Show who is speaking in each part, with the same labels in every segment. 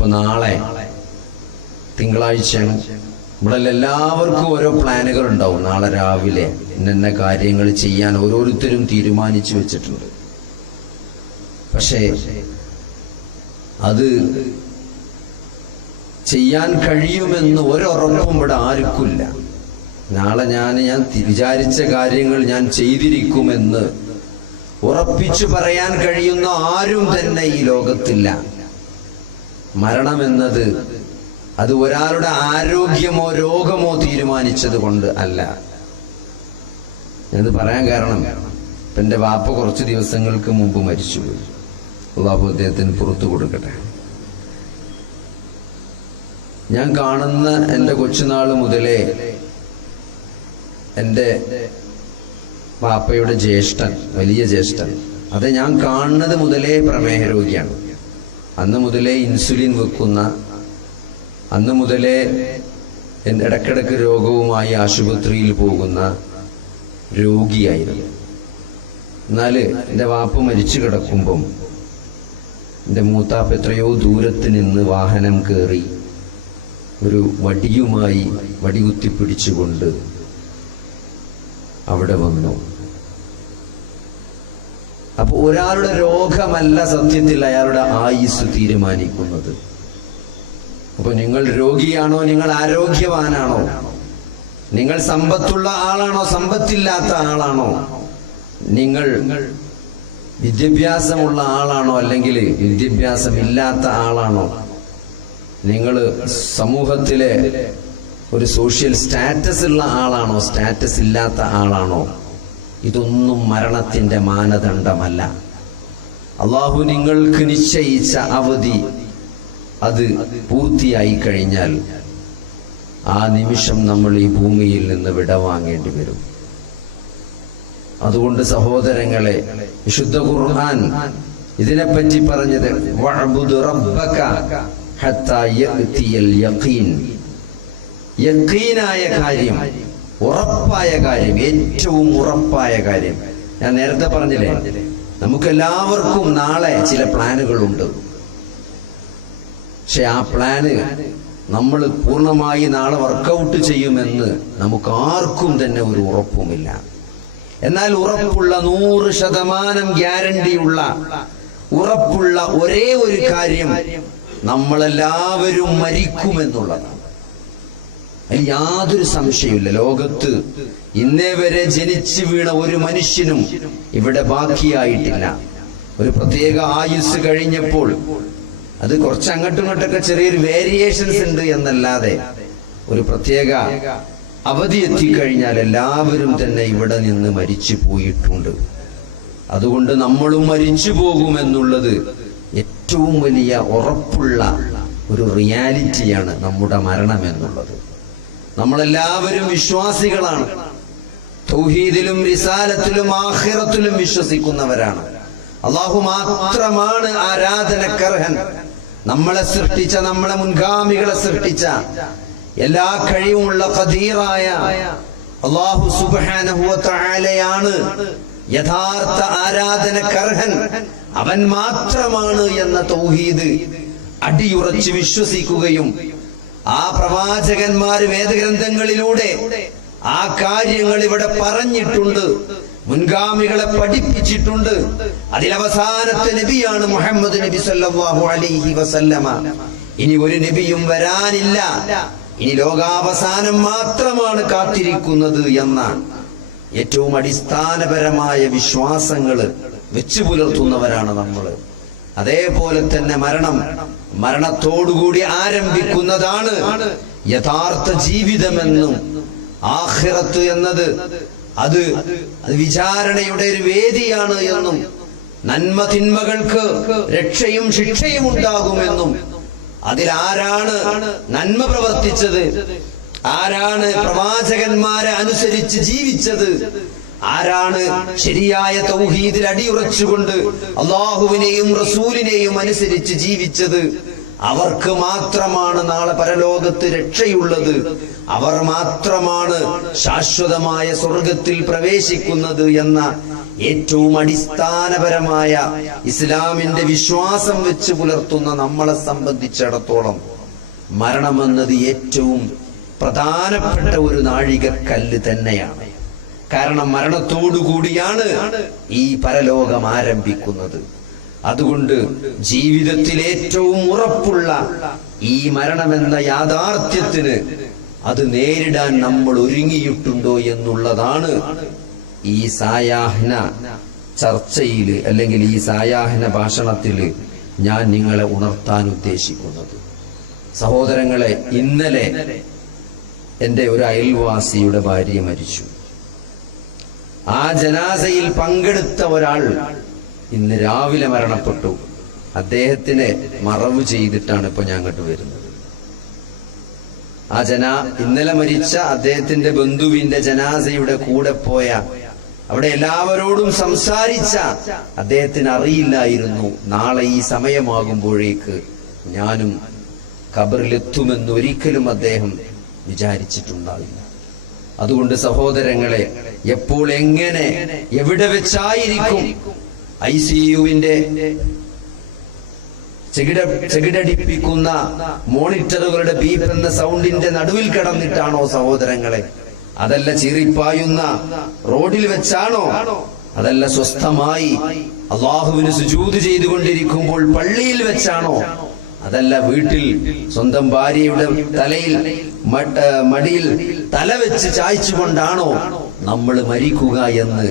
Speaker 1: അപ്പൊ നാളെ തിങ്കളാഴ്ചയാണ്. ഇവിടെ എല്ലാവർക്കും ഓരോ പ്ലാനുകൾ ഉണ്ടാവും. നാളെ രാവിലെ ഇന്ന കാര്യങ്ങൾ ചെയ്യാൻ ഓരോരുത്തരും തീരുമാനിച്ചു വെച്ചിട്ടുണ്ട്. പക്ഷേ അത് ചെയ്യാൻ കഴിയുമെന്ന് ഒരൊറപ്പും ഇവിടെ ആർക്കില്ല നാളെ ഞാൻ ഞാൻ വിചാരിച്ച കാര്യങ്ങൾ ഞാൻ ചെയ്തിരിക്കുമെന്ന് ഉറപ്പിച്ചു പറയാൻ കഴിയുന്ന ആരും തന്നെ ഈ ലോകത്തില്ല. മരണമെന്നത് അത് ഒരാളുടെ ആരോഗ്യമോ രോഗമോ തീരുമാനിച്ചത് കൊണ്ട് അല്ല. ഞാനത് പറയാൻ കാരണം എന്റെ വാപ്പ കുറച്ച് ദിവസങ്ങൾക്ക് മുമ്പ് മരിച്ചുപോയി. അള്ളാഹു അദ്ദേഹത്തിന് പുറത്തു കൊടുക്കട്ടെ. ഞാൻ കാണുന്ന എന്റെ കൊച്ചുനാൾ മുതലേ എന്റെ വാപ്പയുടെ ജ്യേഷ്ഠൻ വലിയ ജ്യേഷ്ഠൻ. അത് ഞാൻ കാണുന്നത് മുതലേ പ്രമേഹ രോഗിയാണ് അന്ന് മുതലേ ഇൻസുലിൻ വെക്കുന്ന അന്ന് മുതലേ ഇടക്കിടക്ക് രോഗവുമായി ആശുപത്രിയിൽ പോകുന്ന രോഗിയായിരുന്നു. എന്നാൽ എന്റെ വാപ്പ മരിച്ചു കിടക്കുമ്പം എന്റെ മൂത്താപ്പ് എത്രയോ ദൂരത്ത് നിന്ന് വാഹനം കയറി ഒരു വടിയുമായി വടികുത്തി പിടിച്ചുകൊണ്ട് അവിടെ വന്നു. അപ്പൊ ഒരാളുടെ രോഗമല്ല സത്യത്തിൽ അയാളുടെ ആയുസ് തീരുമാനിക്കുന്നത്. അപ്പൊ നിങ്ങൾ രോഗിയാണോ നിങ്ങൾ ആരോഗ്യവാനാണോ? നിങ്ങൾ സമ്പത്തുള്ള ആളാണോ സമ്പത്തില്ലാത്ത ആളാണോ? നിങ്ങൾ വിദ്യാഭ്യാസമുള്ള ആളാണോ അല്ലെങ്കിൽ വിദ്യാഭ്യാസം ഇല്ലാത്ത ആളാണോ? നിങ്ങൾ സമൂഹത്തിലെ ഒരു സോഷ്യൽ സ്റ്റാറ്റസ് ഉള്ള ആളാണോ സ്റ്റാറ്റസ് ഇല്ലാത്ത ആളാണോ? ഇതൊന്നും മരണത്തിന്റെ മാനദണ്ഡമല്ല. അള്ളാഹു നിങ്ങൾക്ക് നിശ്ചയിച്ച അവധി അത് പൂർത്തിയായി കഴിഞ്ഞാൽ ആ നിമിഷം നമ്മൾ ഈ ഭൂമിയിൽ നിന്ന് വിടവാങ്ങേണ്ടി വരും. അതുകൊണ്ട് സഹോദരങ്ങളെ വിശുദ്ധ ഖുർആൻ ഇതിനെപ്പറ്റി പറഞ്ഞത് യഖീനായ കാര്യം ഉറപ്പായ കാര്യം ഏറ്റവും ഉറപ്പായ കാര്യം. ഞാൻ നേരത്തെ പറഞ്ഞില്ലേ നമുക്കെല്ലാവർക്കും നാളെ ചില പ്ലാനുകളുണ്ട്. പക്ഷെ ആ പ്ലാന് നമ്മൾ പൂർണമായി നാളെ വർക്കൗട്ട് ചെയ്യുമെന്ന് നമുക്ക് ആർക്കും തന്നെ ഒരു ഉറപ്പുമില്ല. എന്നാൽ ഉറപ്പുള്ള നൂറ് ശതമാനം ഗ്യാരണ്ടിയുള്ള ഉറപ്പുള്ള ഒരേ ഒരു കാര്യം നമ്മളെല്ലാവരും മരിക്കുമെന്നുള്ളതാണ്. അതിൽ യാതൊരു സംശയമില്ല ലോകത്ത് ഇന്നേ വരെ ജനിച്ചു വീണ ഒരു മനുഷ്യനും ഇവിടെ ബാക്കിയായിട്ടില്ല. ഒരു പ്രത്യേക ആയുസ് കഴിഞ്ഞപ്പോൾ അത് കുറച്ച് അങ്ങോട്ടും ഇങ്ങോട്ടൊക്കെ ചെറിയൊരു വേരിയേഷൻസ് ഉണ്ട് എന്നല്ലാതെ ഒരു പ്രത്യേക അവധി എത്തിക്കഴിഞ്ഞാൽ എല്ലാവരും തന്നെ ഇവിടെ നിന്ന് മരിച്ചു പോയിട്ടുണ്ട്. അതുകൊണ്ട് നമ്മളും മരിച്ചു പോകുമെന്നുള്ളത് ഏറ്റവും വലിയ ഉറപ്പുള്ള ഒരു റിയാലിറ്റിയാണ് നമ്മുടെ മരണം എന്നുള്ളത്. നമ്മളെല്ലാവരും വിശ്വാസികളാണ്. തൗഹീദിലും റിസാലത്തിലും ആഹിറത്തിലും വിശ്വസിക്കുന്നവരാണ്. അള്ളാഹു മാത്രമാണ് ആരാധനക്കർഹൻ. നമ്മളെ സൃഷ്ടിച്ച നമ്മളെ മുൻഗാമികളെ സൃഷ്ടിച്ച എല്ലാ കഴിവുമുള്ള ഖദീറായ അള്ളാഹു സുബാനഹുവലയാണ് യഥാർത്ഥ ആരാധനക്കർഹൻ. അവൻ മാത്രമാണ് എന്ന തൗഹീദ് അടിയുറച്ച് വിശ്വസിക്കുകയും ആ പ്രവാചകന്മാർ വേദഗ്രന്ഥങ്ങളിലൂടെ ആ കാര്യങ്ങൾ ഇവിടെ പറഞ്ഞിട്ടുണ്ട്. മുൻഗാമികളെ പഠിപ്പിച്ചിട്ടുണ്ട്. അതിലവസാനത്തെ നബിയാണ് മുഹമ്മദ് നബി സല്ലല്ലാഹു അലൈഹി വസല്ലമ. ഇനി ഒരു നബിയും വരാനില്ല. ഇനി ലോകാവസാനം മാത്രമാണ് കാത്തിരിക്കുന്നത് എന്നാണ്. ഏറ്റവും അടിസ്ഥാനപരമായ വിശ്വാസങ്ങൾ വെച്ചു പുലർത്തുന്നവരാണ് നമ്മൾ അതേപോലെ തന്നെ മരണം മരണത്തോടുകൂടി ആരംഭിക്കുന്നതാണ് യഥാർത്ഥ ജീവിതമെന്നും ആഖിറത്ത് എന്നത്. അത് വിചാരണയുടെ ഒരു വേദിയാണ് എന്നും നന്മ തിന്മകൾക്ക് രക്ഷയും ശിക്ഷയും ഉണ്ടാകുമെന്നും. അതിലാരാണ് നന്മ പ്രവർത്തിച്ചത്? ആരാണ് പ്രവാചകന്മാരെ അനുസരിച്ച് ജീവിച്ചത്? ആരാണ് ശരിയായ തൗഹീദിൽ അടിയുറച്ചുകൊണ്ട് അള്ളാഹുവിനെയും റസൂലിനെയും അനുസരിച്ച് ജീവിച്ചത്? അവർക്ക് മാത്രമാണ് നാളെ പരലോകത്ത് രക്ഷയുള്ളത്. അവർ മാത്രമാണ് ശാശ്വതമായ സ്വർഗത്തിൽ പ്രവേശിക്കുന്നത് എന്ന ഏറ്റവും അടിസ്ഥാനപരമായ ഇസ്ലാമിന്റെ വിശ്വാസം വെച്ച് പുലർത്തുന്ന നമ്മളെ സംബന്ധിച്ചിടത്തോളം മരണമെന്നത് ഏറ്റവും പ്രധാനപ്പെട്ട ഒരു നാഴികക്കല്ല് തന്നെയാണ്. കാരണം മരണത്തോടുകൂടിയാണ് ഈ പരലോകം ആരംഭിക്കുന്നത്. അതുകൊണ്ട് ജീവിതത്തിൽ ഏറ്റവും ഉറപ്പുള്ള ഈ മരണമെന്ന യാഥാർത്ഥ്യത്തിന് അത് നേരിടാൻ നമ്മൾ ഒരുങ്ങിയിട്ടുണ്ടോ എന്നുള്ളതാണ് ഈ സായാഹ്ന ചർച്ചയിൽ അല്ലെങ്കിൽ ഈ സായാഹ്ന ഭാഷണത്തിൽ ഞാൻ നിങ്ങളെ ഉണർത്താൻ ഉദ്ദേശിക്കുന്നത്. സഹോദരങ്ങളെ ഇന്നലെ എന്റെ ഒരു അയൽവാസിയുടെ ഭാര്യ മരിച്ചു. ആ ജനാസയിൽ പങ്കെടുത്ത ഒരാൾ ഇന്ന് രാവിലെ മരണപ്പെട്ടു. അദ്ദേഹത്തിനെ മറവ് ചെയ്തിട്ടാണ് ഇപ്പൊ ഞാൻ അങ്ങോട്ട് വരുന്നത്. ആ ജനാ ഇന്നലെ മരിച്ച അദ്ദേഹത്തിന്റെ ബന്ധുവിന്റെ ജനാസയുടെ കൂടെ പോയ അവിടെ എല്ലാവരോടും സംസാരിച്ച അദ്ദേഹത്തിന് അറിയില്ലായിരുന്നു. നാളെ ഈ സമയമാകുമ്പോഴേക്ക് ഞാനും ഖബറിലെത്തുമെന്ന് ഒരിക്കലും അദ്ദേഹം വിചാരിച്ചിട്ടുണ്ടാവില്ല. അതുകൊണ്ട് സഹോദരങ്ങളെ എപ്പോൾ എങ്ങനെ എവിടെ വെച്ചായിരിക്കും ഐ സി യുവിന്റെ ചെകിട ചെകിടടിപ്പിക്കുന്ന മോണിറ്ററുകളുടെ ബീപ് എന്ന സൗണ്ടിന്റെ നടുവിൽ കിടന്നിട്ടാണോ സഹോദരങ്ങളെ? അതല്ല ചീറിപ്പായുന്ന റോഡിൽ വെച്ചാണോ? അതല്ല സ്വസ്ഥമായി അള്ളാഹുവിന് സുജൂത് ചെയ്തുകൊണ്ടിരിക്കുമ്പോൾ പള്ളിയിൽ വെച്ചാണോ? അതല്ല വീട്ടിൽ സ്വന്തം ഭാര്യയുടെ തലയിൽ മടിയിൽ തല വെച്ച് ചായ്ച്ചുകൊണ്ടാണോ നമ്മൾ മരിക്കുക എന്ന്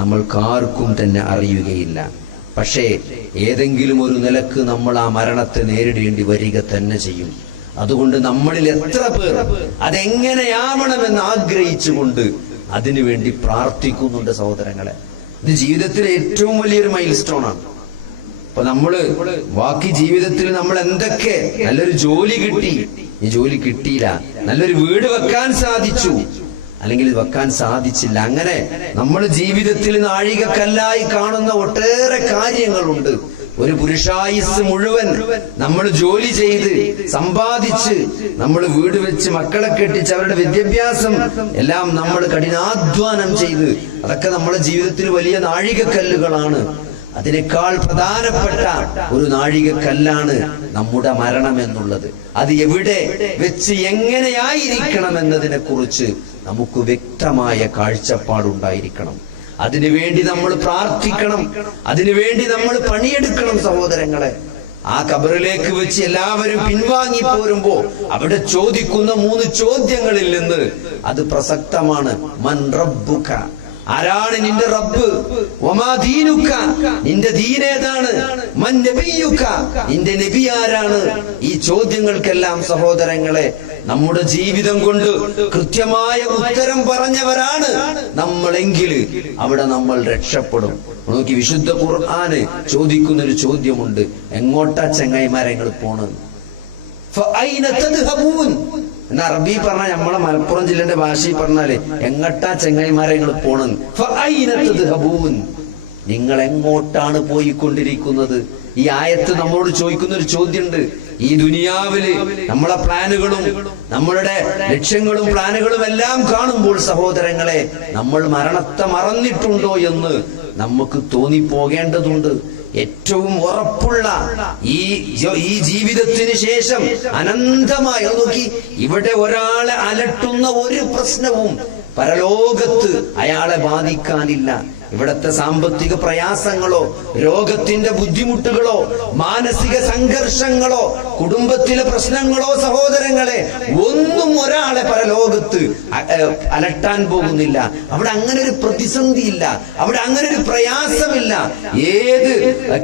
Speaker 1: നമ്മൾക്കാർക്കും തന്നെ അറിയുകയില്ല. പക്ഷേ ഏതെങ്കിലും ഒരു നിലയ്ക്ക് നമ്മൾ ആ മരണത്തെ നേരിടേണ്ടി വരിക തന്നെ ചെയ്യും. അതുകൊണ്ട് നമ്മളിൽ എത്ര പേർ അതെങ്ങനെയാവണമെന്ന് ആഗ്രഹിച്ചുകൊണ്ട് അതിനുവേണ്ടി പ്രാർത്ഥിക്കുന്നുണ്ട് സഹോദരങ്ങളെ. ഇത് ജീവിതത്തിലെ ഏറ്റവും വലിയൊരു മൈൽ സ്റ്റോൺ ആണ്. അപ്പൊ നമ്മൾ ബാക്കി ജീവിതത്തിൽ നമ്മൾ എന്തൊക്കെ നല്ലൊരു ജോലി കിട്ടി? ഈ ജോലി കിട്ടിയില്ല. നല്ലൊരു വീട് വെക്കാൻ സാധിച്ചു. അല്ലെങ്കിൽ വെക്കാൻ സാധിച്ചില്ല. അങ്ങനെ നമ്മൾ ജീവിതത്തിൽ നാഴികക്കല്ലായി കാണുന്ന ഒട്ടേറെ കാര്യങ്ങളുണ്ട്. ഒരു പുരുഷായുസ് മുഴുവൻ നമ്മൾ ജോലി ചെയ്ത് സമ്പാദിച്ച് നമ്മൾ വീട് വെച്ച് മക്കളെ കെട്ടിച്ച് അവരുടെ വിദ്യാഭ്യാസം എല്ലാം നമ്മൾ കഠിനാധ്വാനം ചെയ്ത് അതൊക്കെ നമ്മുടെ ജീവിതത്തിൽ വലിയ നാഴികക്കല്ലുകളാണ്. അതിനേക്കാൾ പ്രധാനപ്പെട്ട ഒരു നാഴികക്കല്ലാണ് നമ്മുടെ മരണം എന്നുള്ളത്. അത് എവിടെ വെച്ച് എങ്ങനെയായിരിക്കണം എന്നതിനെ കുറിച്ച് നമുക്ക് വ്യക്തമായ കാഴ്ചപ്പാടുണ്ടായിരിക്കണം. അതിനുവേണ്ടി നമ്മൾ പ്രാർത്ഥിക്കണം. അതിനുവേണ്ടി നമ്മൾ പണിയെടുക്കണം സഹോദരങ്ങളെ. ആ കബറിലേക്ക് വെച്ച് എല്ലാവരും പിൻവാങ്ങി പോരുമ്പോ അവിടെ ചോദിക്കുന്ന മൂന്ന് ചോദ്യങ്ങളിൽ നിന്ന് അത് പ്രസക്തമാണ്. മൻ റബ്ബുക. ആരാണ് നിന്റെ റബ്ബ്? ഒമാ ദീനുക്ക? നിന്റെ ദീനേതാണ് മൻ നബിയുക്ക? നിന്റെ നബി ആരാണ്? ഈ ചോദ്യങ്ങൾക്കെല്ലാം സഹോദരങ്ങളെ നമ്മുടെ ജീവിതം കൊണ്ട് കൃത്യമായ ഉത്തരം പറഞ്ഞവരാണ് നമ്മളെങ്കിൽ അവിടെ നമ്മൾ രക്ഷപ്പെടും. നോക്കി വിശുദ്ധ ഖുർആാന് ചോദിക്കുന്നൊരു ചോദ്യമുണ്ട്. എങ്ങോട്ടാ ചെങ്ങായിമാരെങ്ങൾ പോണെന്ന് ഫഅൈന തദ്ഹബൂൻ എന്നാ അറബി പറഞ്ഞ നമ്മളെ മലപ്പുറം ജില്ലന്റെ ഭാഷയിൽ പറഞ്ഞാൽ എങ്ങട്ടാ ചെങ്ങായിമാരെ നിങ്ങൾ പോണെന്ന് നിങ്ങൾ എങ്ങോട്ടാണ് പോയിക്കൊണ്ടിരിക്കുന്നത്? ഈ ആയത്ത് നമ്മളോട് ചോദിക്കുന്ന ഒരു ചോദ്യമുണ്ട് ഈ ദുനിയാവിൽ നമ്മളെ പ്ലാനുകളും നമ്മളുടെ ലക്ഷ്യങ്ങളും പ്ലാനുകളും എല്ലാം കാണുമ്പോൾ സഹോദരങ്ങളെ നമ്മൾ മരണത്തെ മറന്നിട്ടുണ്ടോ എന്ന് നമുക്ക് തോന്നിപ്പോകേണ്ടതുണ്ട്. ഏറ്റവും ഉറപ്പുള്ള ഈ ഈ ജീവിതത്തിന് ശേഷം അനന്തമായി നോക്കി. ഇവിടെ ഒരാളെ അലട്ടുന്ന ഒരു പ്രശ്നവും പരലോകത്ത് അയാളെ ബാധിക്കാനില്ല. ഇവിടത്തെ സാമ്പത്തിക പ്രയാസങ്ങളോ രോഗത്തിന്റെ ബുദ്ധിമുട്ടുകളോ മാനസിക സംഘർഷങ്ങളോ കുടുംബത്തിലെ പ്രശ്നങ്ങളോ സഹോദരങ്ങളെ ഒന്നും ഒരാളെ പരലോകത്ത് ലോകത്ത് അലട്ടാൻ പോകുന്നില്ല. അവിടെ അങ്ങനെ ഒരു പ്രതിസന്ധി ഇല്ല അവിടെ അങ്ങനെ ഒരു പ്രയാസമില്ല. ഏത്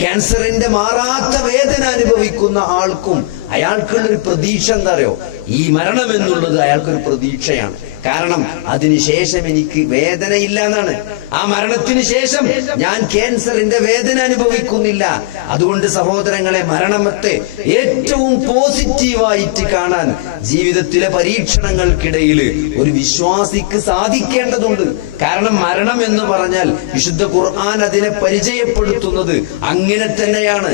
Speaker 1: ക്യാൻസറിന്റെ മാറാത്ത വേദന അനുഭവിക്കുന്ന ആൾക്കും അയാൾക്കുള്ളൊരു പ്രതീക്ഷ എന്താ അറിയോ? ഈ മരണം എന്നുള്ളത് അയാൾക്കൊരു പ്രതീക്ഷയാണ്. കാരണം അതിനുശേഷം എനിക്ക് വേദനയില്ല എന്നാണ് ആ മരണത്തിന് ശേഷം ഞാൻ ക്യാൻസറിന്റെ വേദന അനുഭവിക്കുന്നില്ല. അതുകൊണ്ട് സഹോദരങ്ങളെ മരണത്തെ ഏറ്റവും പോസിറ്റീവായിട്ട് കാണാൻ ജീവിതത്തിലെ പരീക്ഷണങ്ങൾക്കിടയിൽ ഒരു വിശ്വാസിക്ക് സാധിക്കേണ്ടതുണ്ട്. കാരണം മരണം എന്ന് പറഞ്ഞാൽ വിശുദ്ധ ഖുർആൻ അതിനെ പരിചയപ്പെടുത്തുന്നത് അങ്ങനെ തന്നെയാണ്?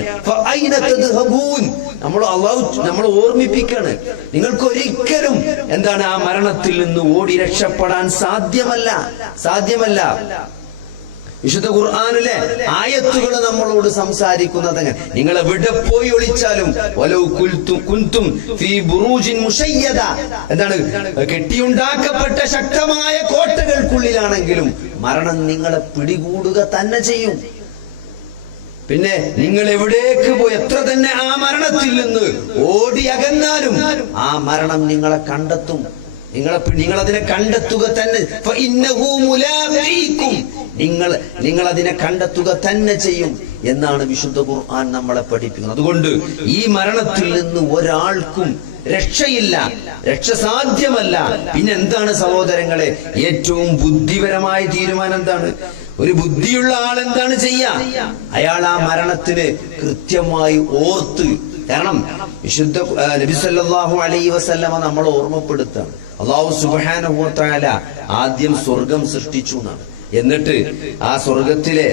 Speaker 1: നമ്മൾ അള്ളാഹു നമ്മൾ ഓർമ്മിപ്പിക്കാണ് നിങ്ങൾക്ക് ഒരിക്കലും എന്താണ് ആ മരണത്തിൽ നിന്ന് ഓടി രക്ഷപ്പെടാൻ സാധ്യമല്ല. സാധ്യമല്ല. വിശുദ്ധ ഖുർആാനിലെ ആയത്തുകൾ നമ്മളോട് സംസാരിക്കുന്നത് അങ്ങനെ. നിങ്ങൾ എവിടെ പോയി ഒളിച്ചാലും കുന്തും ഫീ ബുറൂജിൻ മുശയ്യദ. എന്താണ്? കെട്ടിയുണ്ടാക്കപ്പെട്ട ശക്തമായ കോട്ടകൾക്കുള്ളിലാണെങ്കിലും മരണം നിങ്ങളെ പിടികൂടുക തന്നെ ചെയ്യും. പിന്നെ നിങ്ങൾ എവിടേക്ക് പോയി? എത്ര തന്നെ ആ മരണത്തിൽ നിന്ന് ഓടി അകന്നാലും ആ മരണം നിങ്ങളെ കണ്ടെത്തും. നിങ്ങളെ നിങ്ങൾ അതിനെ കണ്ടെത്തുക തന്നെ. നിങ്ങൾ നിങ്ങൾ അതിനെ കണ്ടെത്തുക തന്നെ ചെയ്യും എന്നാണ് വിശുദ്ധ ഖുർആൻ നമ്മളെ പഠിപ്പിക്കുന്നത്. അതുകൊണ്ട് ഈ മരണത്തിൽ നിന്ന് ഒരാൾക്കും രക്ഷയില്ല. രക്ഷ സാധ്യമല്ല. പിന്നെ എന്താണ് സഹോദരങ്ങളെ? ഏറ്റവും ബുദ്ധിപരമായ തീരുമാനം എന്താണ്? ഒരു ബുദ്ധിയുള്ള ആൾ എന്താണ് ചെയ്യാ? അയാൾ ആ മരണത്തിന് കൃത്യമായി ഓർത്ത് കാരണം വിശുദ്ധ നബി സല്ലല്ലാഹു അലൈഹി വസല്ലമ നമ്മൾ ഓർമ്മപ്പെടുത്താണ്. അള്ളാഹു സുബ്ഹാനഹു വ ആദ്യം സ്വർഗം സൃഷ്ടിച്ചു എന്നാണ്. എന്നിട്ട് ആ സ്വർഗത്തിലെ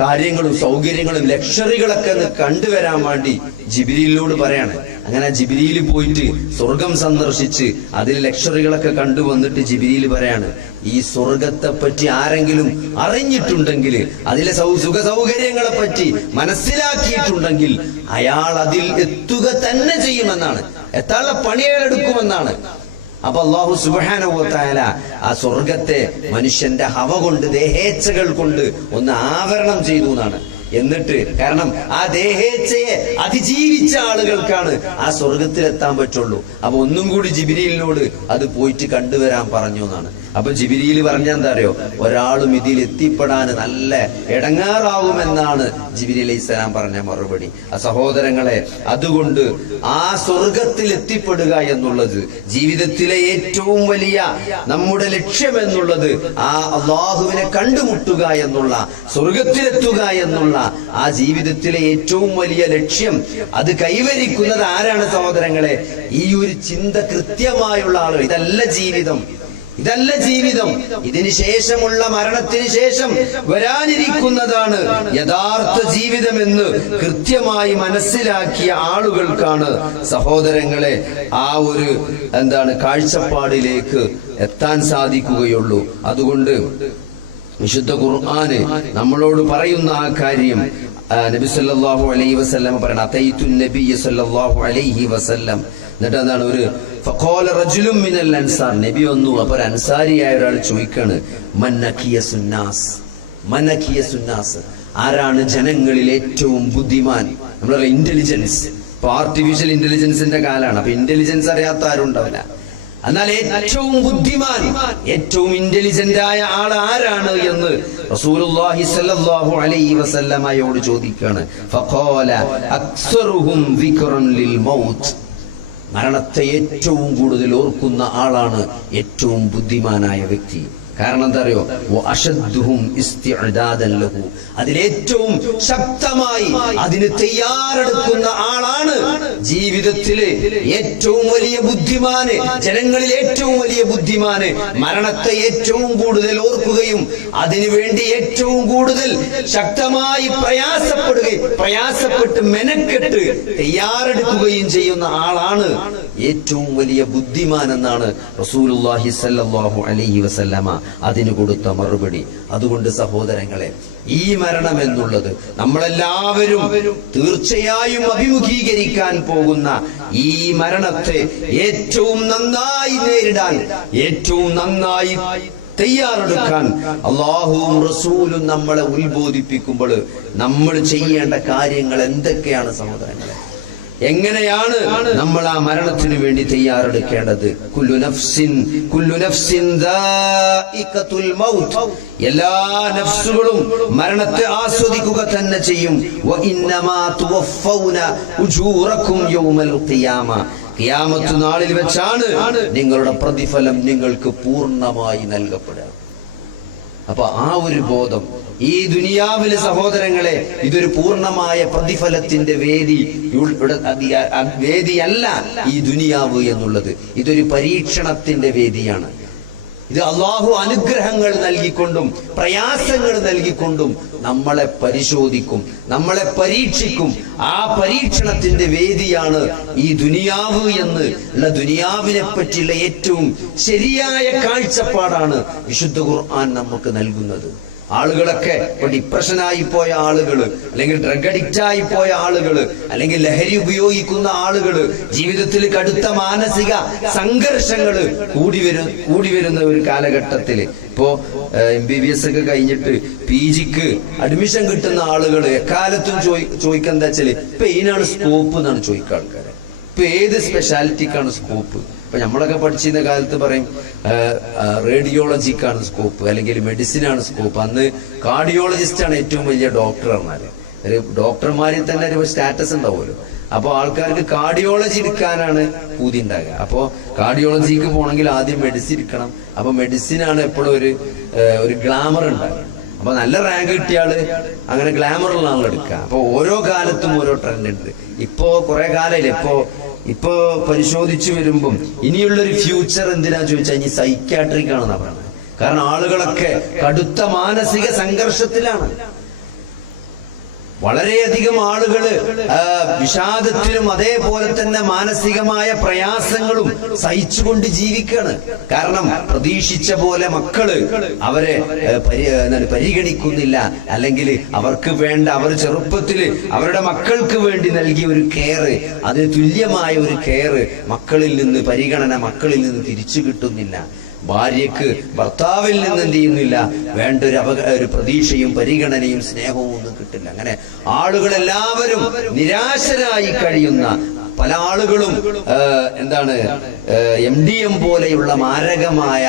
Speaker 1: കാര്യങ്ങളും സൗകര്യങ്ങളും ലക്ഷറികളൊക്കെ കണ്ടുവരാൻ വേണ്ടി ജിബിലിയിലൂടെ പറയാണ്. അങ്ങനെ ജിബിരിയിൽ പോയിട്ട് സ്വർഗം സന്ദർശിച്ച് അതിൽ ലക്ഷറികളൊക്കെ കണ്ടുവന്നിട്ട് ജിബിരിയിൽ പറയാണ് ഈ സ്വർഗത്തെ പറ്റി ആരെങ്കിലും അറിഞ്ഞിട്ടുണ്ടെങ്കിൽ അതിലെ സുഖ സൗകര്യങ്ങളെ പറ്റി മനസ്സിലാക്കിയിട്ടുണ്ടെങ്കിൽ അയാൾ അതിൽ എത്തുക തന്നെ ചെയ്യുമെന്നാണ്. എത്താനുള്ള പണിയെടുക്കുമെന്നാണ് അപ്പൊ അള്ളാഹു സുബാനുഭവത്തായാല ആ സ്വർഗത്തെ മനുഷ്യന്റെ ഹവ കൊണ്ട് ദേഹേച്ഛകൾ കൊണ്ട് ഒന്ന് ആവരണം ചെയ്തു എന്നാണ്. എന്നിട്ട് കാരണം ആ ദേഹേച്ഛയെ അതിജീവിച്ച ആളുകൾക്കാണ് ആ സ്വർഗത്തിലെത്താൻ പറ്റുള്ളൂ. അപ്പൊ ഒന്നും കൂടി ജിബിരിയിലിനോട് അത് പോയിട്ട് കണ്ടുവരാൻ പറഞ്ഞു എന്നാണ്. അപ്പൊ ജിബിരിയിൽ പറഞ്ഞ എന്താ അറിയോ? ഒരാളും ഇതിൽ എത്തിപ്പെടാൻ നല്ല ഇടങ്ങാറാവുമെന്നാണ് ജിബിരി അലൈഹി സ്വലാം പറഞ്ഞ മറുപടി. ആ സഹോദരങ്ങളെ അതുകൊണ്ട് ആ സ്വർഗത്തിൽ എത്തിപ്പെടുക എന്നുള്ളത് ജീവിതത്തിലെ ഏറ്റവും വലിയ നമ്മുടെ ലക്ഷ്യം എന്നുള്ളത് ആ അള്ളാഹുവിനെ കണ്ടുമുട്ടുക എന്നുള്ള സ്വർഗത്തിലെത്തുക എന്നുള്ള ആ ജീവിതത്തിലെ ഏറ്റവും വലിയ ലക്ഷ്യം അത് കൈവരിക്കുന്നത് ആരാണ് സഹോദരങ്ങളെ? ഈ ഒരു ചിന്ത കൃത്യമായുള്ള ആളുകൾ. ഇതല്ല ജീവിതം. ഇതല്ല ജീവിതം. ഇതിനു ശേഷമുള്ള മരണത്തിന് ശേഷം വരാനിരിക്കുന്നതാണ് യഥാർത്ഥ ജീവിതം എന്ന് കൃത്യമായി മനസ്സിലാക്കിയ ആളുകൾക്കാണ് സഹോദരങ്ങളെ ആ ഒരു എന്താണ് കാഴ്ചപ്പാടിലേക്ക് എത്താൻ സാധിക്കുകയുള്ളൂ. അതുകൊണ്ട് വിശുദ്ധ ഖുർആന് നമ്മളോട് പറയുന്ന ആ കാര്യം നബി സല്ലല്ലാഹു അലൈഹി വസല്ലം പറയണം അതൈതു നബിയ സല്ലല്ലാഹു അലൈഹി വസല്ലം. എന്നിട്ട് എന്താണ് ഒരു ഫഖാല റജുലും മിനൽ അൻസാർ. നബി വന്നു. അപ്പോൾ അൻസാരിയായ ഒരാൾ ചോദിക്കാണ് മന്നഖിയ സുന്നാസ്? മന്നഖിയ സുന്നാസ്. ആരാണ് ജനങ്ങളിൽ ഏറ്റവും ബുദ്ധിമാൻ? നമ്മളെ ഇന്റലിജൻസ് ഇപ്പൊ ആർട്ടിഫിഷ്യൽ ഇന്റലിജൻസിന്റെ കാലാണ്. അപ്പൊ ഇന്റലിജൻസ് അറിയാത്ത ആരും ഉണ്ടാവില്ല എന്നാൽ ഏറ്റവും ബുദ്ധിമാൻ ഏറ്റവും ഇന്റലിജന്റ് ആയ ആൾ ആരാണ് എന്ന് റസൂലുള്ളാഹി സ്വല്ലല്ലാഹു അലൈഹി വസല്ലമയോട് ചോദിക്കാണ്. ഫഖാല അക്സറുഹും ദിക്റൻ ലിൽ മൗത്ത്. മരണത്തെ ഏറ്റവും കൂടുതൽ ഓർക്കുന്ന ആളാണ് ഏറ്റവും ബുദ്ധിമാനായ വ്യക്തി. കാരണം എന്താ അറിയോ? അഷദ്ഹും അതിലേറ്റവും ശക്തമായി അതിന് തയ്യാറെടുക്കുന്ന ആളാണ് ജീവിതത്തിലെ ഏറ്റവും വലിയ ബുദ്ധിമാന് ജനങ്ങളിൽ ഏറ്റവും വലിയ ബുദ്ധിമാന് മരണത്തെ ഏറ്റവും കൂടുതൽ ഓർക്കുകയും അതിനുവേണ്ടി ഏറ്റവും കൂടുതൽ ശക്തമായി പ്രയാസപ്പെടുകയും പ്രയാസപ്പെട്ട് മെനക്കെട്ട് തയ്യാറെടുക്കുകയും ചെയ്യുന്ന ആളാണ് ഏറ്റവും വലിയ ബുദ്ധിമാൻ എന്നാണ് റസൂലുള്ളാഹി സല്ലല്ലാഹു അലൈഹി വസല്ലമ അതിന് കൊടുത്ത മറുപടി. അതുകൊണ്ട് സഹോദരങ്ങളെ ഈ മരണം എന്നുള്ളത് നമ്മളെല്ലാവരും തീർച്ചയായും അഭിമുഖീകരിക്കാൻ പോകുന്ന ഈ മരണത്തെ ഏറ്റവും നന്നായി നേരിടാൻ ഏറ്റവും നന്നായി തയ്യാറെടുക്കാൻ അള്ളാഹുവും റസൂലും നമ്മളെ ഉത്ബോധിപ്പിക്കുമ്പോൾ നമ്മൾ ചെയ്യേണ്ട കാര്യങ്ങൾ എന്തൊക്കെയാണ് സഹോദരങ്ങളെ എങ്ങനെയാണ് നമ്മൾ ആ മരണത്തിന് വേണ്ടി തയ്യാറെടുക്കേണ്ടത്? കുല്ലു നഫ്സിൻ കുല്ലു നഫ്സിൻ മൗത്ത്. എല്ലാ നഫ്സുകളും മരണത്തെ ആസ്വദിക്കുക തന്നെ ചെയ്യും. ഖിയാമത്ത് നാളിൽ വെച്ചാണ് നിങ്ങളുടെ പ്രതിഫലം നിങ്ങൾക്ക് പൂർണമായി നൽകപ്പെടുക. അപ്പൊ ആ ഒരു ബോധം ഈ ദുനിയാവിലെ സഹോദരങ്ങളെ ഇതൊരു പൂർണമായ പ്രതിഫലത്തിന്റെ വേദി വേദിയല്ല ഈ ദുനിയാവ് എന്നുള്ളത്. ഇതൊരു പരീക്ഷണത്തിന്റെ വേദിയാണ്. ഇത് അള്ളാഹു അനുഗ്രഹങ്ങൾ നൽകിക്കൊണ്ടും പ്രയാസങ്ങൾ നൽകിക്കൊണ്ടും നമ്മളെ പരിശോധിക്കും നമ്മളെ പരീക്ഷിക്കും. ആ പരീക്ഷണത്തിന്റെ വേദിയാണ് ഈ ദുനിയാവ് എന്ന് ഉള്ള ദുനിയാവിനെ പറ്റിയുള്ള ഏറ്റവും ശരിയായ കാഴ്ചപ്പാടാണ് വിശുദ്ധ ഖുർആൻ നമുക്ക് നൽകുന്നത്. ആളുകളൊക്കെ ഇപ്പൊ ഡിപ്രഷനായി പോയ ആളുകൾ അല്ലെങ്കിൽ ഡ്രഗ് അഡിക്റ്റ് ആയിപ്പോയ പോയ ആളുകൾ അല്ലെങ്കിൽ ലഹരി ഉപയോഗിക്കുന്ന ആളുകൾ ജീവിതത്തിൽ കടുത്ത മാനസിക സംഘർഷങ്ങൾ കൂടി വരും കൂടി വരുന്ന ഒരു കാലഘട്ടത്തിൽ ഇപ്പോ എം ബി ബി എസ് ഒക്കെ കഴിഞ്ഞിട്ട് പി ജിക്ക് അഡ്മിഷൻ കിട്ടുന്ന ആളുകൾ എക്കാലത്തും ചോദി ചോദിക്കുക എന്താ ഇപ്പൊ ഇതിനാണ് സ്കോപ്പ് എന്നാണ് ചോദിക്കുക ആൾക്കാരെ. ഇപ്പൊ ഏത് സ്പെഷ്യാലിറ്റിക്കാണ് സ്കോപ്പ് ഇപ്പൊ നമ്മളൊക്കെ പഠിച്ചിരുന്ന കാലത്ത് പറയും റേഡിയോളജിക്കാണ് സ്കോപ്പ് അല്ലെങ്കിൽ മെഡിസിൻ ആണ് സ്കോപ്പ്. അന്ന് കാർഡിയോളജിസ്റ്റ് ആണ് ഏറ്റവും വലിയ ഡോക്ടർ പറഞ്ഞാൽ ഒരു ഡോക്ടർമാരിൽ തന്നെ ഒരു സ്റ്റാറ്റസ് ഉണ്ടാവുമല്ലോ. അപ്പൊ ആൾക്കാർക്ക് കാർഡിയോളജി എടുക്കാനാണ് പൂതി ഉണ്ടാകുക അപ്പോ കാർഡിയോളജിക്ക് പോകണമെങ്കിൽ ആദ്യം മെഡിസിൻ എടുക്കണം. അപ്പൊ മെഡിസിനാണ് എപ്പോഴും ഒരു ഒരു ഗ്ലാമർ ഉണ്ടാകുക അപ്പൊ നല്ല റാങ്ക് കിട്ടിയ ആൾ അങ്ങനെ ഗ്ലാമറുള്ള ആളെടുക്കുക. അപ്പൊ ഓരോ കാലത്തും ഓരോ ട്രെൻഡ് ഉണ്ട് ഇപ്പോ കുറെ കാലമില്ല ഇപ്പോ ഇപ്പോ പരിശോധിച്ചു വരുമ്പം ഇനിയുള്ളൊരു ഫ്യൂച്ചർ എന്തിനാ ചോദിച്ചാൽ ഇനി സൈക്യാട്രിക് ആണെന്നാ പറയുന്നത്. കാരണം ആളുകളൊക്കെ കടുത്ത മാനസിക സംഘർഷത്തിലാണ്. വളരെയധികം ആളുകൾ വിഷാദത്തിലും അതേപോലെ തന്നെ മാനസികമായ പ്രയാസങ്ങളും സഹിച്ചുകൊണ്ട് ജീവിക്കാണ്. കാരണം പ്രതീക്ഷിച്ച പോലെ മക്കൾ അവരെ പരിഗണിക്കുന്നില്ല. അല്ലെങ്കിൽ അവർക്ക് വേണ്ട അവർ ചെറുപ്പത്തിൽ അവരുടെ മക്കൾക്ക് വേണ്ടി നൽകിയ ഒരു കെയർ അതിന് തുല്യമായ ഒരു കെയർ മക്കളിൽ നിന്ന് പരിഗണന മക്കളിൽ നിന്ന് തിരിച്ചു കിട്ടുന്നില്ല. ഭാര്യക്ക് ഭർത്താവിൽ നിന്ന് എന്ത് ചെയ്യുന്നില്ല? വേണ്ട ഒരു അവ ഒരു പ്രതീക്ഷയും പരിഗണനയും സ്നേഹവും ഒന്നും കിട്ടില്ല അങ്ങനെ ആളുകൾ എല്ലാവരും നിരാശരായി കഴിയുന്ന പല ആളുകളും എന്താണ് എം ഡി എം പോലെയുള്ള മാരകമായ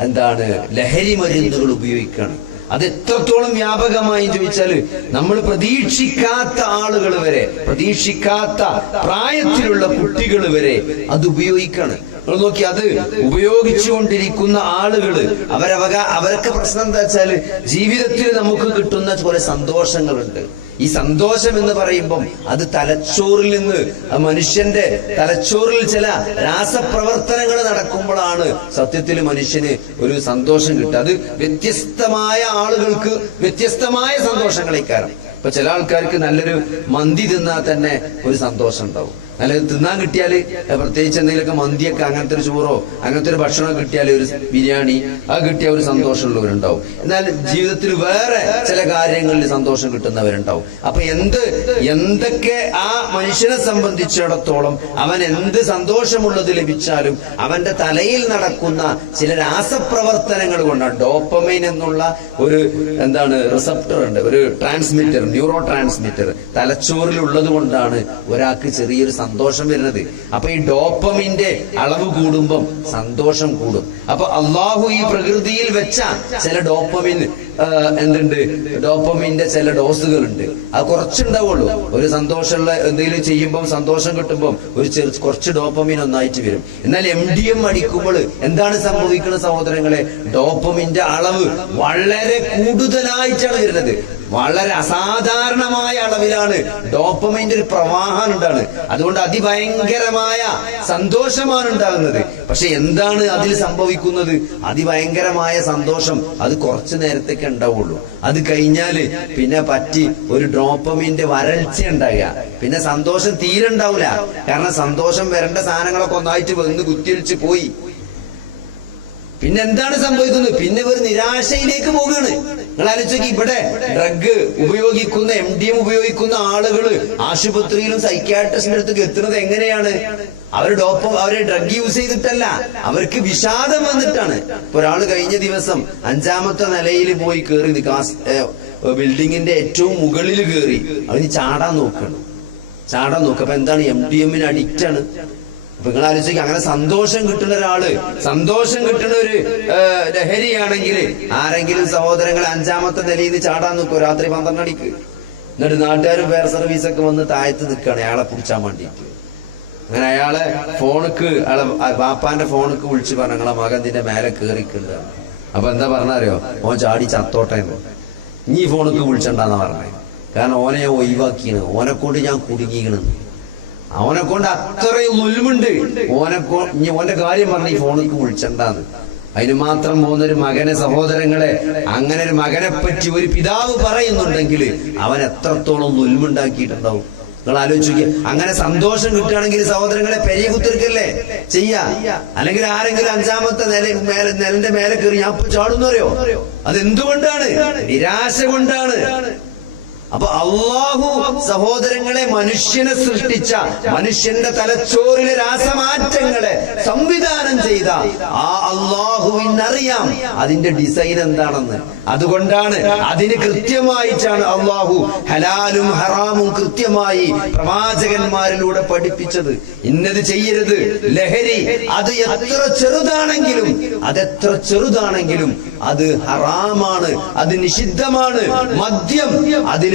Speaker 1: എന്താണ് ലഹരി മരുന്നുകൾ ഉപയോഗിക്കണം അത് എത്രത്തോളം വ്യാപകമായി ചോദിച്ചാൽ നമ്മൾ പ്രതീക്ഷിക്കാത്ത ആളുകൾ വരെ പ്രതീക്ഷിക്കാത്ത പ്രായത്തിലുള്ള കുട്ടികൾ വരെ അത് ഉപയോഗിക്കാണ് നോക്കി അത് ഉപയോഗിച്ചുകൊണ്ടിരിക്കുന്ന ആളുകൾ അവരവക അവരൊക്കെ പ്രശ്നം എന്താ വെച്ചാൽ ജീവിതത്തിൽ നമുക്ക് കിട്ടുന്ന കുറെ സന്തോഷങ്ങളുണ്ട്. ഈ സന്തോഷം എന്ന് പറയുമ്പം അത് തലച്ചോറിൽ നിന്ന് മനുഷ്യന്റെ തലച്ചോറിൽ ചില രാസപ്രവർത്തനങ്ങൾ നടക്കുമ്പോഴാണ് സത്യത്തിൽ മനുഷ്യന് ഒരു സന്തോഷം കിട്ടുക. അത് വ്യത്യസ്തമായ ആളുകൾക്ക് വ്യത്യസ്തമായ സന്തോഷങ്ങളേക്കാരം ഇപ്പൊ ചില ആൾക്കാർക്ക് നല്ലൊരു മന്തി തിന്നാൽ തന്നെ ഒരു സന്തോഷം ഉണ്ടാവും. നല്ല തിന്നാൻ കിട്ടിയാൽ പ്രത്യേകിച്ച് എന്തെങ്കിലുമൊക്കെ മന്തിയൊക്കെ അങ്ങനത്തെ ഒരു ചോറോ അങ്ങനത്തെ ഒരു ഭക്ഷണം കിട്ടിയാൽ ഒരു ബിരിയാണി അത് കിട്ടിയ ഒരു സന്തോഷമുള്ളവരുണ്ടാവും. എന്നാൽ ജീവിതത്തിൽ വേറെ ചില കാര്യങ്ങളിൽ സന്തോഷം കിട്ടുന്നവരുണ്ടാവും. അപ്പൊ എന്ത് എന്തൊക്കെ ആ മനുഷ്യനെ സംബന്ധിച്ചിടത്തോളം അവൻ എന്ത് സന്തോഷമുള്ളത് ലഭിച്ചാലും അവന്റെ തലയിൽ നടക്കുന്ന ചില രാസപ്രവർത്തനങ്ങൾ കൊണ്ടാണ്. ഡോപ്പമൈൻ എന്നുള്ള ഒരു എന്താണ് റിസപ്റ്റർ ഉണ്ട് ഒരു ട്രാൻസ്മിറ്റർ ന്യൂറോ ട്രാൻസ്മിറ്റർ തലച്ചോറിലുള്ളത് കൊണ്ടാണ് ഒരാൾക്ക് ചെറിയൊരു സന്തോഷം വരുന്നത്. അപ്പൊ ഈ ഡോപ്പമിന്റെ അളവ് കൂടുമ്പം സന്തോഷം കൂടും. അപ്പൊ അള്ളാഹു ഈ പ്രകൃതിയിൽ വെച്ച ചില ഡോപ്പമിൻ എന്തുണ്ട്? ഡോപ്പമിന്റെ ചില ഡോസുകളുണ്ട്. അത് കുറച്ചുണ്ടാവുള്ളൂ. ഒരു സന്തോഷമുള്ള എന്തെങ്കിലും ചെയ്യുമ്പോൾ സന്തോഷം കിട്ടുമ്പോൾ ഒരു ചെറു കുറച്ച് ഡോപ്പമിൻ ഒന്നായിട്ട് വരും. എന്നാൽ എം ഡി എം അടിക്കുമ്പോൾ എന്താണ് സംഭവിക്കുന്ന സഹോദരങ്ങളെ? ഡോപ്പമിന്റെ അളവ് വളരെ കൂടുതലായിട്ടാണ് വരുന്നത്. വളരെ അസാധാരണമായ അളവിലാണ്. ഡോപ്പമൈന്റെ ഒരു പ്രവാഹം ഉണ്ടാണ് അതുകൊണ്ട് അതിഭയങ്കരമായ സന്തോഷമാണ് ഉണ്ടാകുന്നത്. പക്ഷെ എന്താണ് അതിൽ സംഭവിക്കുന്നത്? അതിഭയങ്കരമായ സന്തോഷം അത് കുറച്ചു നേരത്തേക്ക് ഉണ്ടാവുള്ളൂ. അത് കഴിഞ്ഞാൽ പിന്നെ പറ്റി ഒരു ഡോപ്പമിന്റെ വരൾച്ച ഉണ്ടാകുക പിന്നെ സന്തോഷം തീരെ ഉണ്ടാവില്ല. കാരണം സന്തോഷം വരേണ്ട സാധനങ്ങളൊക്കെ ഒന്നായിട്ട് വന്ന് കുത്തിയൊലിച്ച് പോയി. പിന്നെ എന്താണ് സംഭവിക്കുന്നത്? പിന്നെ ഒരു നിരാശയിലേക്ക് പോവുകയാണ്. നിങ്ങൾ ആലോചിച്ച് ഇവിടെ ഡ്രഗ് ഉപയോഗിക്കുന്ന എം ഡി എം ഉപയോഗിക്കുന്ന ആളുകൾ ആശുപത്രിയിലും സൈക്യാട്രിസ്റ്റിന്റെ അടുത്തേക്ക് എത്തുന്നത് എങ്ങനെയാണ്? അവർ ഡോപ്പ് അവരെ ഡ്രഗ് യൂസ് ചെയ്തിട്ടല്ല അവർക്ക് വിഷാദം വന്നിട്ടാണ്. ഒരാൾ കഴിഞ്ഞ ദിവസം അഞ്ചാമത്തെ നിലയിൽ പോയി കയറി ബിൽഡിങ്ങിന്റെ ഏറ്റവും മുകളിൽ കയറി അവന് ചാടാൻ നോക്കണം. ചാടാൻ നോക്കുക അപ്പൊ എന്താണ്? എം ഡി എമ്മിന് അഡിക്റ്റ് ആണ്. നിങ്ങൾ ആലോചിക്കുക അങ്ങനെ സന്തോഷം കിട്ടുന്ന ഒരാൾ സന്തോഷം കിട്ടുന്ന ഒരു ലഹരിയാണെങ്കിൽ ആരെങ്കിലും സഹോദരങ്ങൾ അഞ്ചാമത്തെ നിലയിൽ നിന്ന് ചാടാൻ നിൽക്കും രാത്രി പന്ത്രണ്ടടിക്ക് എന്നിട്ട് നാട്ടുകാരും ഫയർ സർവീസ് ഒക്കെ വന്ന് താഴത്ത് നിൽക്കുകയാണ് അയാളെ പിടിച്ചാൻ വേണ്ടിയിട്ട്. അങ്ങനെ അയാളെ ഫോണുക്ക് അയാളെ ബാപ്പാന്റെ ഫോണുക്ക് വിളിച്ച് പറഞ്ഞു നിങ്ങളെ മകൻ ഇതിന്റെ മേലെ കയറിക്കുണ്ട് അപ്പൊ എന്താ പറഞ്ഞറിയോ ഓൻ ചാടി ചത്തോട്ടെ ഇനി ഫോണിക്ക് വിളിച്ചണ്ടെന്നാ പറഞ്ഞത് കാരണം ഓനെ ഞാൻ ഒഴിവാക്കിയാണ് ഓനെ കൊണ്ട് ഞാൻ കുടുങ്ങിക്കണെന്ന് അവനെ കൊണ്ട് അത്രയും ഉൽമുണ്ട് ഓനെ ഓന്റെ കാര്യം പറഞ്ഞ ഈ ഫോണിക്ക് വിളിച്ചണ്ടാന്ന് അതിന് മാത്രം പോകുന്നൊരു മകനെ സഹോദരങ്ങളെ അങ്ങനെ ഒരു മകനെ പറ്റി ഒരു പിതാവ് പറയുന്നുണ്ടെങ്കിൽ അവൻ എത്രത്തോളം ഉൽമുണ്ടാക്കിയിട്ടുണ്ടാവും നിങ്ങൾ ആലോചിക്കുക അങ്ങനെ സന്തോഷം കിട്ടുകയാണെങ്കിൽ സഹോദരങ്ങളെ പെരിയ കുത്തിരിക്കല്ലേ? ചെയ്യാ. അല്ലെങ്കിൽ ആരെങ്കിലും അഞ്ചാമത്തെ നില മേലെ നിലന്റെ മേലെ കയറി ഞാൻ ചാടുന്നറിയോ ചാടുന്നു അറിയോ? അതെന്തുകൊണ്ടാണ്? നിരാശ കൊണ്ടാണ്. അപ്പൊ അള്ളാഹു സഹോദരങ്ങളെ മനുഷ്യനെ സൃഷ്ടിച്ച മനുഷ്യന്റെ തലച്ചോറിലെ രാസമാറ്റങ്ങളെ സംവിധാനം ചെയ്ത ആ അള്ളാഹുവിനറിയാം അതിന്റെ ഡിസൈൻ എന്താണെന്ന്. അതുകൊണ്ടാണ് അതിന് കൃത്യമായിട്ടാണ് അള്ളാഹു ഹലാലും ഹറാമും കൃത്യമായി പ്രവാചകന്മാരിലൂടെ പഠിപ്പിച്ചത്. ഇന്നത് ചെയ്യരുത്. ലഹരി അത് എത്ര ചെറുതാണെങ്കിലും അതെത്ര ചെറുതാണെങ്കിലും അത് ഹറാമാണ് അത് നിഷിദ്ധമാണ്. മദ്യം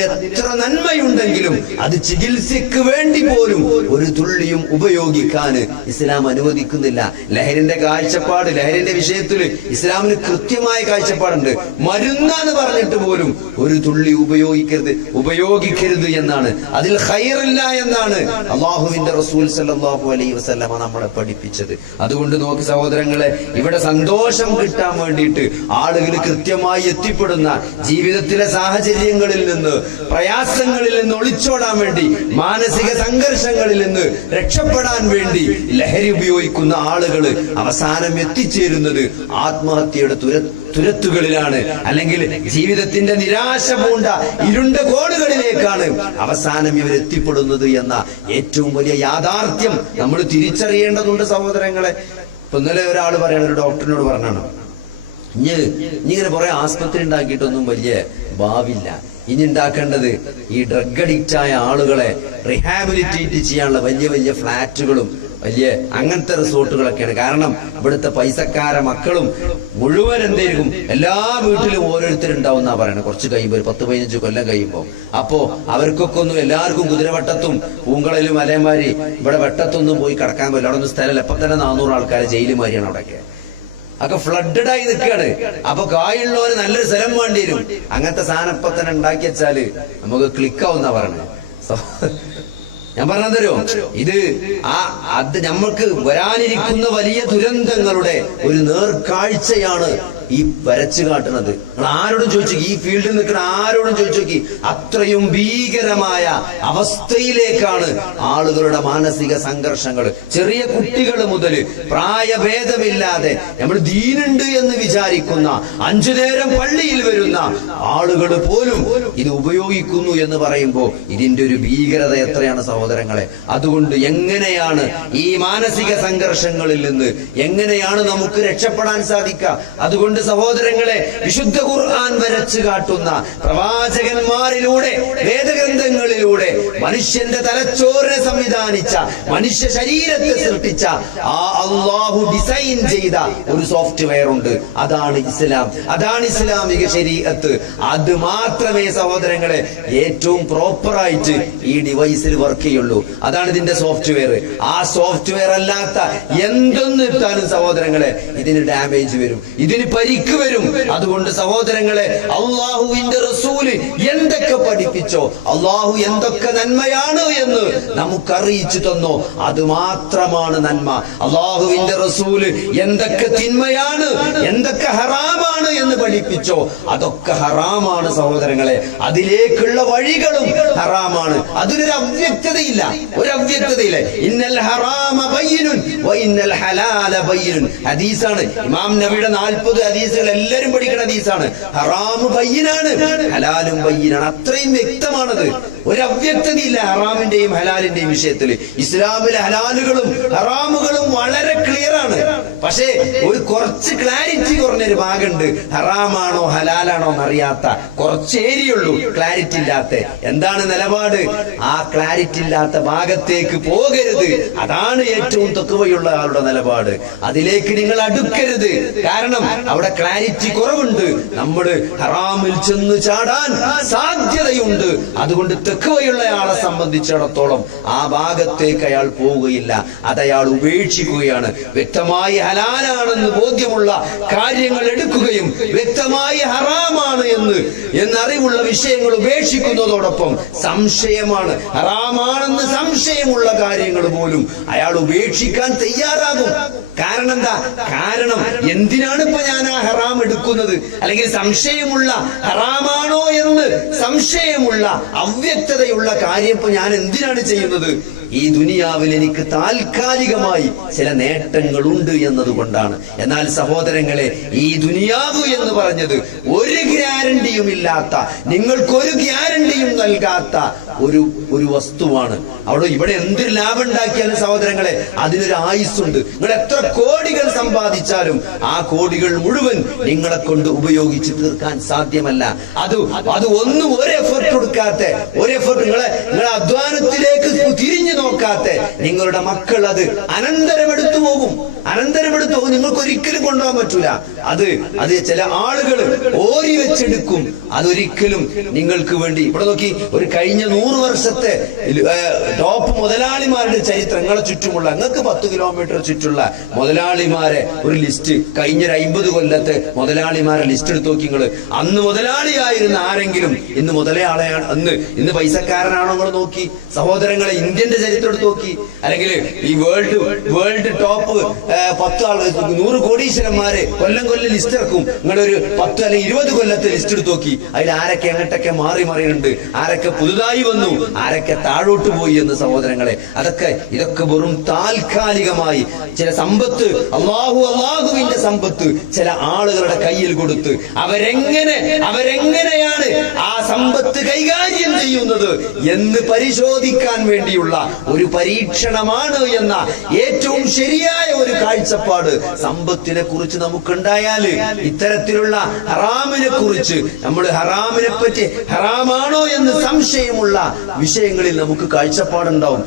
Speaker 1: അതിലെത്ര നന്മയുണ്ടെങ്കിലും അത് ചികിത്സയ്ക്ക് വേണ്ടി പോലും ഒരു തുള്ളിയും ഉപയോഗിക്കാൻ ഇസ്ലാം അനുവദിക്കുന്നില്ല. ലഹരിന്റെ കാഴ്ചപ്പാട് ലഹരിന്റെ വിഷയത്തിൽ ഇസ്ലാമിന് കൃത്യമായ കാഴ്ചപ്പാടുണ്ട്. മരുന്നാന്ന് പറഞ്ഞിട്ട് പോലും ഒരു തുള്ളി ഉപയോഗിക്കരുത് ഉപയോഗിക്കരുത് എന്നാണ്. അതിൽ ഹൈറില്ല എന്നാണ് അള്ളാഹുവിന്റെ റസൂൽ സല്ലാഹു അലൈ വസല്ലമ നമ്മളെ പഠിപ്പിച്ചത്. അതുകൊണ്ട് നോക്കി സഹോദരങ്ങളെ ഇവിടെ സന്തോഷം കിട്ടാൻ വേണ്ടിയിട്ട് ആളുകൾ കൃത്യമായി എത്തിപ്പെടുന്ന ജീവിതത്തിലെ സാഹചര്യങ്ങളിൽ നിന്ന് പ്രയാസങ്ങളിൽ നിന്ന് ഒളിച്ചോടാൻ വേണ്ടി മാനസിക സംഘർഷങ്ങളിൽ നിന്ന് രക്ഷപ്പെടാൻ വേണ്ടി ലഹരി ഉപയോഗിക്കുന്ന ആളുകൾ അവസാനം എത്തിച്ചേരുന്നത് ആത്മഹത്യയുടെ തുര തുരത്തുകളിലാണ്. അല്ലെങ്കിൽ ജീവിതത്തിന്റെ നിരാശ പൂണ്ട ഇരുണ്ട കോണുകളിലേക്കാണ് അവസാനം ഇവർ എത്തിപ്പെടുന്നത് എന്ന ഏറ്റവും വലിയ യാഥാർത്ഥ്യം നമ്മൾ തിരിച്ചറിയേണ്ടതുണ്ട് സഹോദരങ്ങളെ. ഇപ്പൊ ഇന്നലെ ഒരാൾ പറയണ ഒരു ഡോക്ടറിനോട് പറഞ്ഞാണ്. ഇങ്ങനെ കുറെ ആസ്പത്രി ഉണ്ടാക്കിയിട്ടൊന്നും വലിയ ഭാവില്ല ഇനി ഉണ്ടാക്കേണ്ടത് ഈ ഡ്രഗ് അഡിക്റ്റ് ആയ ആളുകളെ റിഹാബിലിറ്റേറ്റ് ചെയ്യാനുള്ള വലിയ വലിയ ഫ്ലാറ്റുകളും വലിയ അങ്ങനത്തെ റിസോർട്ടുകളൊക്കെയാണ്. കാരണം ഇവിടുത്തെ പൈസക്കാര മക്കളും മുഴുവൻ എന്തായിരിക്കും എല്ലാ വീട്ടിലും ഓരോരുത്തരുണ്ടാവുന്ന പറയണത് കുറച്ച് കഴിയുമ്പോൾ പത്ത് പതിനഞ്ച് കൊല്ലം കഴിയുമ്പോൾ അപ്പോ അവർക്കൊക്കെ ഒന്നും എല്ലാവർക്കും കുതിരവട്ടത്തും പൂങ്കളിലും അലേമാരി ഇവിടെ വട്ടത്തൊന്നും പോയി കിടക്കാൻ പറ്റില്ല. അവിടെ ഒന്നും സ്ഥലമല്ല. എപ്പം തന്നെ നാനൂറ് ആൾക്കാർ ജയിലുമാരിയാണ് അവിടെയൊക്കെ. ഒക്കെ ഫ്ലഡഡ് ആയി നിൽക്കുകയാണ്. അപ്പൊ കായുള്ളവര് നല്ലൊരു സ്ഥലം വേണ്ടി വരും അങ്ങനത്തെ സാധനം ഇപ്പൊ ഉണ്ടാക്കി വെച്ചാൽ നമുക്ക് ക്ലിക്ക് ആവുന്ന പറഞ്ഞത് ഞാൻ പറഞ്ഞു തരുമോ ഇത് ആ അത് നമ്മൾക്ക് വരാനിരിക്കുന്ന വലിയ ദുരന്തങ്ങളുടെ ഒരു നേർക്കാഴ്ചയാണ് ഈ വരച്ചു കാട്ടുന്നത്. നിങ്ങൾ ആരോടും ചോദിച്ചു ഈ ഫീൽഡിൽ നിൽക്കുന്ന ആരോടും ചോദിച്ചു നോക്കി. അത്രയും ഭീകരമായ അവസ്ഥയിലേക്കാണ് ആളുകളുടെ മാനസിക സംഘർഷങ്ങൾ. ചെറിയ കുട്ടികൾ മുതൽ പ്രായഭേദമില്ലാതെ നമ്മൾ ദീനുണ്ട് എന്ന് വിചാരിക്കുന്ന അഞ്ചു നേരം പള്ളിയിൽ വരുന്ന ആളുകൾ പോലും ഇത് ഉപയോഗിക്കുന്നു എന്ന് പറയുമ്പോൾ ഇതിന്റെ ഒരു ഭീകരത എത്രയാണ് സഹോദരങ്ങളെ? അതുകൊണ്ട് എങ്ങനെയാണ് ഈ മാനസിക സംഘർഷങ്ങളിൽ നിന്ന് എങ്ങനെയാണ് നമുക്ക് രക്ഷപ്പെടാൻ സാധിക്കുക? അതുകൊണ്ട് സഹോദരങ്ങളെ വിശുദ്ധ ഖുർആൻ വരച്ചു കാട്ടുന്ന പ്രവാചകന്മാരിലൂടെ വേദഗ്രന്ഥങ്ങളിലൂടെ മനുഷ്യന്റെ തലച്ചോറിനെ സംവിധാനിച്ച മനുഷ്യ ശരീരത്തെ സൃഷ്ടിച്ച ആ അള്ളാഹു ഡിസൈൻ ചെയ്ത ഒരു സോഫ്റ്റ്വെയർ ഉണ്ട്. അതാണ് ഇസ്ലാം. അതാണ് ഇസ്ലാമിക ശരീരത്ത്. അത് മാത്രമേ സഹോദരങ്ങളെ ഏറ്റവും പ്രോപ്പറായിട്ട് ഈ ഡിവൈസിൽ വർക്ക് ചെയ്യുള്ളൂ. അതാണ് ഇതിന്റെ സോഫ്റ്റ്വെയർ ആ സോഫ്റ്റ്വെയർ അല്ലാത്ത എന്തൊന്നും ഇട്ടാലും സഹോദരങ്ങളെ ഇതിന് ഡാമേജ് വരും. ഇതിന് പരിക്ക് വരും. അതുകൊണ്ട് സഹോദരങ്ങളെ അള്ളാഹുവിന്റെ റസൂൽ എന്തൊക്കെ പഠിപ്പിച്ചോ അള്ളാഹു എന്തൊക്കെ നന്മയാണ് എന്ന് നമുക്ക് അറിയിച്ചു തന്നോ അത് മാത്രമാണ് നന്മ. അള്ളാഹുവിന്റെ റസൂൽ എന്തൊക്കെ തിന്മയാണ് എന്തൊക്കെ ഹറാമാണ് എന്ന് പഠിപ്പിച്ചോ അതൊക്കെ ഹറാമാണ് സഹോദരങ്ങളെ. അതിലേക്കുള്ള വഴികളും ഹറാമാണ്. അതിനൊരു അവ്യക്തതയില്ല. ഒരു അവ്യക്തതയില്ല. ഇന്നൽ ഹറാമ ബയ്യിനുൻ ഇന്നൽ ഹലാല ബയ്യിനുൻ. ഹദീസാണ്. ഇമാം നബിയുടെ നാൽപ്പത് ഹദീസുകൾ എല്ലാവരും പഠിക്കുന്ന ഹദീസാണ്. ഹറാമ് ബയ്യനാണ്. ഹലാലും ബയ്യനാണ്. അത്രയും വ്യക്തമാണത്. ഒരു അവ്യക്തതയില്ല ഹറാമിന്റെയും ഹലാലിന്റെയും വിഷയത്തിൽ ഇസ്ലാമിലെ ഹലാലുകളും ഹറാമുകളും വളരെ ക്ലിയർ ആണ്. പക്ഷേ ഒരു കുറച്ച് ക്ലാരിറ്റി കുറഞ്ഞൊരു ഭാഗമുണ്ട്. ഹറാമാണോ ഹലാലാണോ എന്നറിയാത്ത കുറച്ച് ഏരിയ ഉള്ളൂ ക്ലാരിറ്റി ഇല്ലാത്ത. എന്താണ് നിലപാട്? ആ ക്ലാരിറ്റി ഇല്ലാത്ത ഭാഗത്തേക്ക് പോകരുത്. അതാണ് ഏറ്റവും തെക്കുവയുള്ള ആളുടെ നിലപാട്. അതിലേക്ക് നിങ്ങൾ അടുക്കരുത്. കാരണം അവിടെ ക്ലാരിറ്റി കുറവുണ്ട്. നമ്മൾ ഹറാമിൽ ചെന്ന് ചാടാൻ സാധ്യതയുണ്ട്. അതുകൊണ്ട് തെക്കുവയുള്ള ആളെ സംബന്ധിച്ചിടത്തോളം ആ ഭാഗത്തേക്ക് അയാൾ പോവുകയില്ല. അത് അയാൾ ഉപേക്ഷിക്കുകയാണ്. വ്യക്തമായി ഹലാലാണെന്ന് ബോധ്യമുള്ള കാര്യങ്ങൾ എടുക്കുകയും വ്യക്തമായി ഹറാമാണ് എന്ന് എന്നറിവുള്ള വിഷയങ്ങൾ ഉപേക്ഷിക്കുന്നതോടൊപ്പം സംശയമാണ്. ഹറാമാണെന്ന് സംശയമുള്ള കാര്യങ്ങൾ പോലും അയാൾ ഉപേക്ഷിക്കാൻ തയ്യാറാകും. കാരണം എന്താ കാരണം എന്തിനാണ് ഇപ്പൊ ഞാൻ ആ ഹറാം എടുക്കുന്നത്? അല്ലെങ്കിൽ സംശയമുള്ള ഹറാമാണോ എന്ന് സംശയമുള്ള അവ്യക്തതയുള്ള കാര്യം ഇപ്പൊ ഞാൻ എന്തിനാണ് ചെയ്യുന്നത്? ഈ ദുനിയാവിൽ എനിക്ക് താൽക്കാലികമായി ചില നേട്ടങ്ങളുണ്ട് എന്നതുകൊണ്ടാണ്. എന്നാൽ സഹോദരങ്ങളെ ഈ ദുനിയാവ് എന്ന് പറഞ്ഞത് ഒരു ഗ്യാരണ്ടിയും ഇല്ലാത്ത നിങ്ങൾക്കൊരു ഗ്യാരണ്ടിയും നൽകാത്ത ഒരു ഒരു വസ്തുവാണ്. അവിടെ ഇവിടെ എന്ത് ലാഭം ഉണ്ടാക്കിയാലും സഹോദരങ്ങളെ അതിനൊരു ആയുസ്സുണ്ട്. നിങ്ങൾ എത്ര കോടികൾ സമ്പാദിച്ചാലും ആ കോടികൾ മുഴുവൻ നിങ്ങളെ കൊണ്ട് ഉപയോഗിച്ച് തീർക്കാൻ സാധ്യമല്ല. അത് അത് ഒന്നും ഒരു എഫർട്ട് കൊടുക്കാത്ത ഒരു എഫർട്ട് നിങ്ങളെ നിങ്ങളെ അധ്വാനത്തിലേക്ക് തിരിഞ്ഞു നോക്കാത്ത നിങ്ങളുടെ മക്കൾ അത് അനന്തരം എടുത്തു പോകും. അനന്തരം എടുത്തു പോകും. നിങ്ങൾക്ക് ഒരിക്കലും കൊണ്ടുപോകാൻ പറ്റൂല. അത് അത് ചില ആളുകൾ ഓരി വെച്ചെടുക്കും. അതൊരിക്കലും നിങ്ങൾക്ക് വേണ്ടി. ഇവിടെ നോക്കി ഒരു കഴിഞ്ഞ നൂറ് വർഷത്തെ ടോപ്പ് മുതലാളിമാരുടെ ചരിത്രം ചുറ്റുമുള്ള നിങ്ങൾക്ക് പത്ത് കിലോമീറ്റർ ചുറ്റുള്ള മുതലാളിമാരെ ഒരു ലിസ്റ്റ് കഴിഞ്ഞ ഒരു അമ്പത് കൊല്ലത്തെ മുതലാളിമാരെ ലിസ്റ്റ് എടുത്ത് നോക്കി നിങ്ങൾ അന്ന് മുതലാളിയായിരുന്ന ആരെങ്കിലും ഇന്ന് മുതലയാളെയാണ് അന്ന് ഇന്ന് പൈസക്കാരനാണോ നിങ്ങൾ നോക്കി? സഹോദരങ്ങളെ ഇന്ത്യന്റെ ചരിത്രം എടുത്ത് നോക്കി. അല്ലെങ്കിൽ ഈ വേൾഡ് വേൾഡ് ടോപ്പ് പത്ത് ആൾ നൂറ് കോടീശ്വരന്മാരെ കൊല്ലം കൊല്ലം ലിസ്റ്റ് ഇറക്കും. നിങ്ങളുടെ ഒരു പത്ത് അല്ലെങ്കിൽ ഇരുപത് കൊല്ലത്തെ ലിസ്റ്റ് എടുത്ത് നോക്കി. അതിൽ ആരൊക്കെ അങ്ങോട്ടൊക്കെ മാറി മറിയുന്നുണ്ട്? ആരൊക്കെ പുതുതായി വന്നു? ആരൊക്കെ താഴോട്ട് പോയി എന്ന് സഹോദരങ്ങളെ? അതൊക്കെ ഇതൊക്കെ വെറും താൽക്കാലികമായി ചില സമ്പത്ത് അള്ളാഹു അള്ളാഹുവിന്റെ സമ്പത്ത് ചില ആളുകളുടെ കയ്യിൽ കൊടുത്ത് അവരെങ്ങനെ അവരെങ്ങനെയാണ് ആ സമ്പത്ത് കൈകാര്യം ചെയ്യുന്നത് എന്ന് പരിശോധിക്കാൻ വേണ്ടിയുള്ള ഒരു പരീക്ഷണമാണ് എന്ന ഏറ്റവും ശരിയായ ഒരു കാഴ്ചപ്പാട് സമ്പത്തിനെ കുറിച്ച് നമുക്കുണ്ടായാൽ ഇത്തരത്തിലുള്ള ഹറാമിനെ കുറിച്ച് നമ്മൾ ഹറാമിനെ പറ്റി ഹറാമാണോ എന്ന് സംശയമുള്ള വിഷയങ്ങളിൽ നമുക്ക് കാഴ്ചപ്പാടുണ്ടാവും.